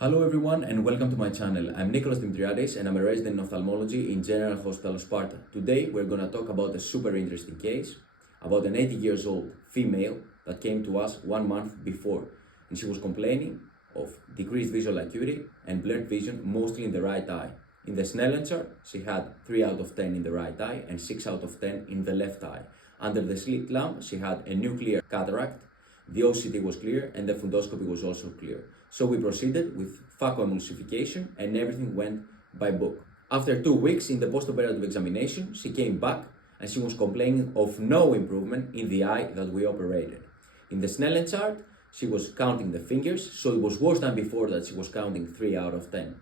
Hello everyone and welcome to my channel. I'm Nicholas Dimitriadis and I'm a resident in ophthalmology in General Hospital of Sparta. Today we're going to talk about a super interesting case about an 80 years old female that came to us 1 month before, and she was complaining of decreased visual acuity and blurred vision mostly in the right eye. In the Snellen chart, she had 3 out of 10 in the right eye and 6 out of 10 in the left eye. Under the slit lamp, she had a nuclear cataract, the OCT was clear and the fundoscopy was also clear. So we proceeded with phacoemulsification and everything went by book. After 2 weeks in the post-operative examination, she came back and she was complaining of no improvement in the eye that we operated. In the Snellen chart, she was counting the fingers, so it was worse than before that she was counting 3 out of 10.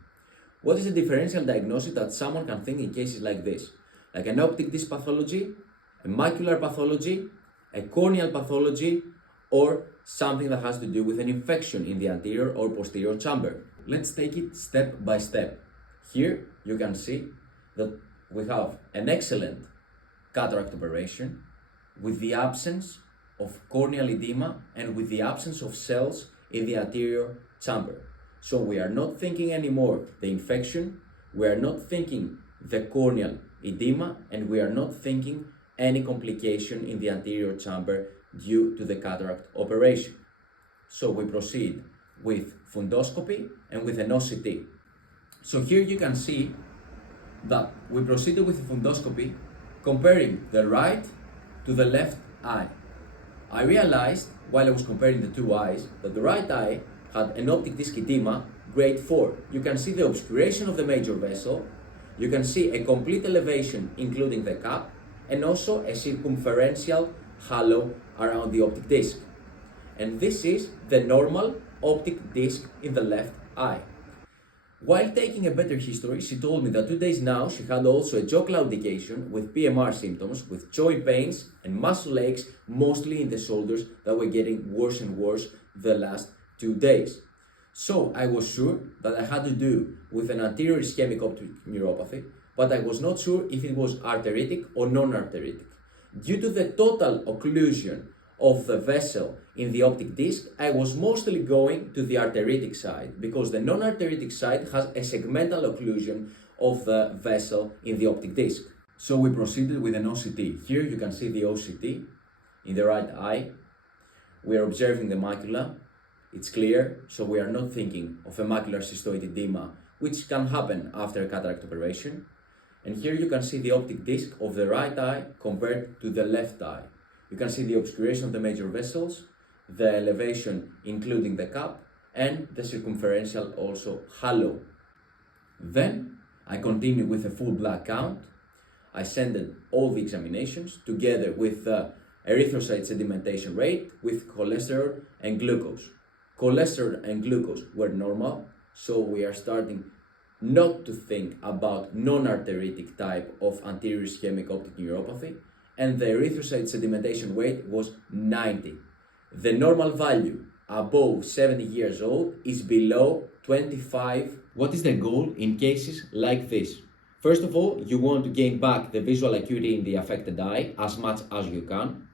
What is the differential diagnosis that someone can think in cases like this? Like an optic disc pathology, a macular pathology, a corneal pathology, or something that has to do with an infection in the anterior or posterior chamber. Let's take it step by step. Here you can see that we have an excellent cataract operation with the absence of corneal edema and with the absence of cells in the anterior chamber. So we are not thinking anymore the infection, we are not thinking the corneal edema, and we are not thinking any complication in the anterior chamber due to the cataract operation. So we proceed with fundoscopy and with an OCT. So here you can see that we proceeded with fundoscopy comparing the right to the left eye. I realized while I was comparing the two eyes that the right eye had an optic disc edema grade 4. You can see the obscuration of the major vessel, you can see a complete elevation including the cap, and also a circumferential halo around the optic disc. And this is the normal optic disc in the left eye. While taking a better history, she told me that 2 days now she had also a jaw claudication with PMR symptoms, with joint pains and muscle aches, mostly in the shoulders, that were getting worse and worse the last 2 days. So I was sure that I had to do with an anterior ischemic optic neuropathy, but I was not sure if it was arteritic or non-arteritic. Due to the total occlusion of the vessel in the optic disc, I was mostly going to the arteritic side because the non-arteritic side has a segmental occlusion of the vessel in the optic disc. So we proceeded with an OCT. Here you can see the OCT in the right eye. We are observing the macula. It's clear, so we are not thinking of a macular cystoid edema, which can happen after a cataract operation. And here you can see the optic disc of the right eye compared to the left eye. You can see the obscuration of the major vessels, the elevation including the cap, and the circumferential also halo. Then I continue with a full blood count. I sent all the examinations together with the erythrocyte sedimentation rate, with cholesterol and glucose. Cholesterol and glucose were normal, so we are starting not to think about non-arteritic type of anterior ischemic optic neuropathy, and the erythrocyte sedimentation weight was 90. The normal value above 70 years old is below 25. What is the goal in cases like this? First of all, you want to gain back the visual acuity in the affected eye as much as you can.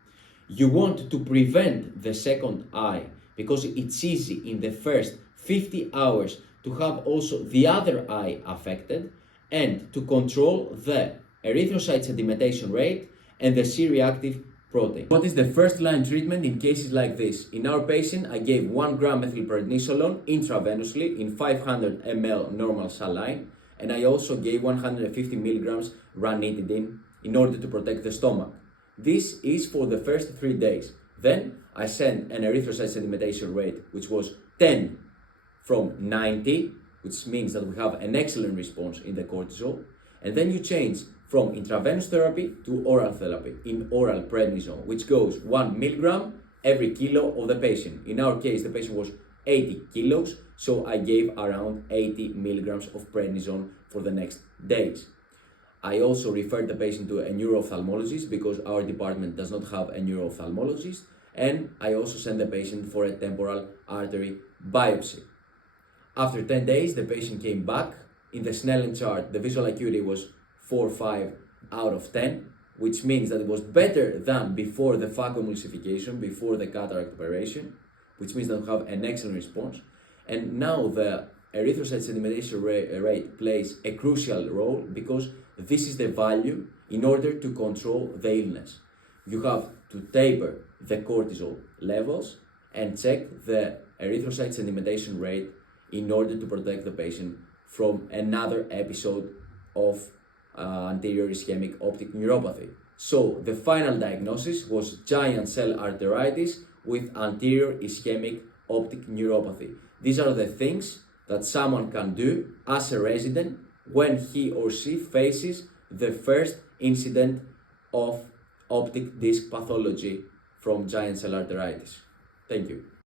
You want to prevent the second eye because it's easy in the first 50 hours to have also the other eye affected, and to control the erythrocyte sedimentation rate and the C-reactive protein. What is the first line treatment in cases like this? In our patient, I gave 1 gram methylprednisolone intravenously in 500 ml normal saline, and I also gave 150 milligrams ranitidine in order to protect the stomach. This is for the first 3 days. Then I sent an erythrocyte sedimentation rate which was 10 from 90, which means that we have an excellent response in the cortisol. And then you change from intravenous therapy to oral therapy in oral prednisone, which goes 1 milligram every kilo of the patient. In our case, the patient was 80 kilos, so I gave around 80 milligrams of prednisone for the next days. I also referred the patient to a neuro-ophthalmologist because our department does not have a neuro-ophthalmologist, and I also sent the patient for a temporal artery biopsy. After 10 days, the patient came back. In the Snellen chart, the visual acuity was 4.5 out of 10, which means that it was better than before the phacoemulsification, before the cataract operation, which means that we have an excellent response. And now the erythrocyte sedimentation rate plays a crucial role because this is the value in order to control the illness. You have to taper the cortisol levels and check the erythrocyte sedimentation rate in order to protect the patient from another episode of anterior ischemic optic neuropathy. So the final diagnosis was giant cell arteritis with anterior ischemic optic neuropathy. These are the things that someone can do as a resident when he or she faces the first incident of optic disc pathology from giant cell arteritis. Thank you.